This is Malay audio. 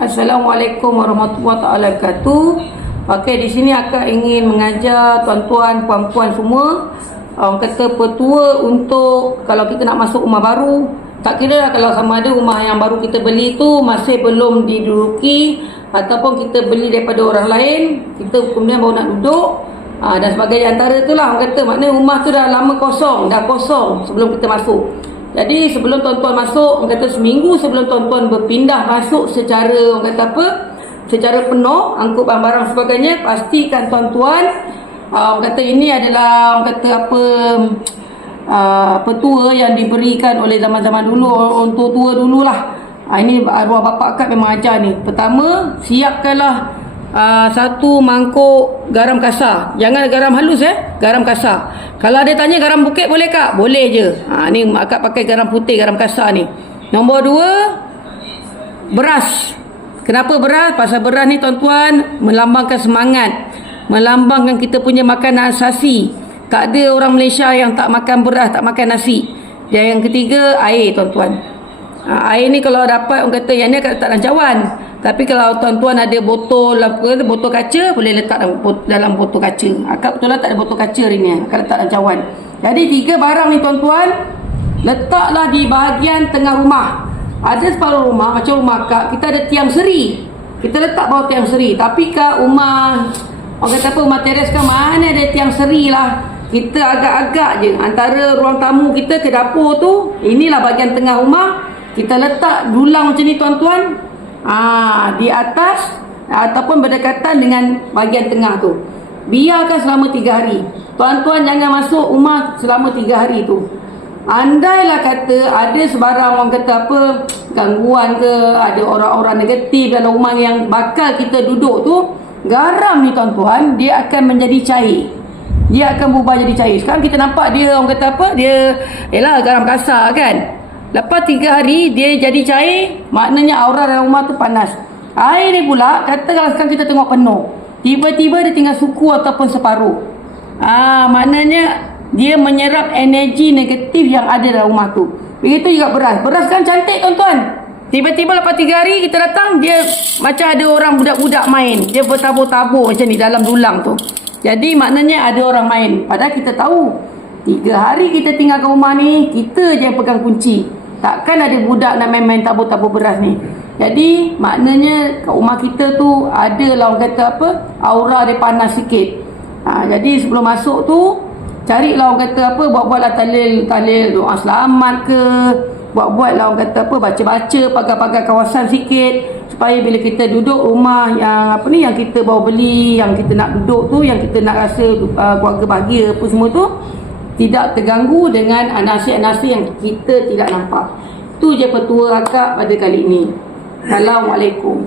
Assalamualaikum warahmatullahi wabarakatuh. Okey, di sini akak ingin mengajar tuan-tuan, puan-puan semua. Orang kata petua untuk kalau kita nak masuk rumah baru. Tak kira lah kalau sama ada rumah yang baru kita beli tu masih belum diduduki ataupun kita beli daripada orang lain, kita kemudian baru nak duduk dan sebagainya. Antara itulah orang kata maknanya rumah tu dah lama kosong, dah kosong sebelum kita masuk. Jadi sebelum tuan-tuan masuk, orang kata seminggu sebelum tuan-tuan berpindah masuk secara orang kata apa? Secara penuh, angkut barang-barang sebagainya, pastikan tuan-tuan orang kata ini adalah orang kata apa? Petua yang diberikan oleh zaman-zaman dulu, untuk tua dululah. Ini arwah bapa akak memang ajar ni. Pertama, siapkanlah satu mangkuk garam kasar. Jangan garam halus garam kasar. Kalau ada tanya garam bukit boleh kak? Boleh je. Ni akak pakai garam putih, garam kasar ni. Nombor 2, beras. Kenapa beras? Pasal beras ni tuan-tuan melambangkan semangat, melambangkan kita punya makanan asasi. Tak ada orang Malaysia yang tak makan beras, tak makan nasi. Dan yang ketiga, air tuan-tuan. Air ni kalau dapat, orang kata yang ni akan letak dalam cawan. Tapi kalau tuan-tuan ada botol kaca, boleh letak dalam botol kaca. Akak betul lah tak ada botol kaca hari ni, akak letak dalam cawan. Jadi 3 barang ni tuan-tuan, letaklah di bahagian tengah rumah. Ada separuh rumah, macam rumah akak, kita ada tiang seri. Kita letak bawah tiang seri. Tapi kat rumah, orang kata apa, rumah teres kan mana ada tiang seri lah. Kita agak-agak je antara ruang tamu kita ke dapur tu. Inilah bahagian tengah rumah. Kita letak dulang macam ni tuan-tuan, di atas ataupun berdekatan dengan bahagian tengah tu. Biarkan selama 3 hari. Tuan-tuan jangan masuk rumah selama 3 hari tu. Andailah kata ada sebarang orang kata apa, gangguan ke, ada orang-orang negatif dalam rumah yang bakal kita duduk tu, garam ni tuan-tuan, dia akan menjadi cair. Dia akan berubah jadi cair. Sekarang kita nampak dia orang kata apa, dia ialah garam kasar kan. Lepas 3 hari dia jadi cair, maknanya aura dalam rumah tu panas. Air ni pula, katakanlah sekarang kita tengok penuh, tiba-tiba dia tinggal suku ataupun separuh. Maknanya dia menyerap energi negatif yang ada dalam rumah tu. Begitu juga beras. Beras kan cantik tuan-tuan. Tiba-tiba lepas 3 hari kita datang, dia macam ada orang budak-budak main. Dia bertabur-tabur macam ni dalam dulang tu. Jadi maknanya ada orang main. Padahal kita tahu 3 hari kita tinggalkan rumah ni, kita je yang pegang kunci. Takkan ada budak nak main-main tabur-tabur beras ni. Jadi maknanya kat rumah kita tu adalah orang kata apa, aura dia panas sikit. Jadi sebelum masuk tu, carilah orang kata apa, buat-buatlah tahlil doa selamat ke, buat-buatlah orang kata apa, baca-baca pagar-pagar kawasan sikit, supaya bila kita duduk rumah yang apa ni, yang kita bawa beli, yang kita nak duduk tu, yang kita nak rasa keluarga bahagia apa semua tu, tidak terganggu dengan anasir-anasir yang kita tidak nampak. Tu je petua akak pada kali ini. Assalamualaikum.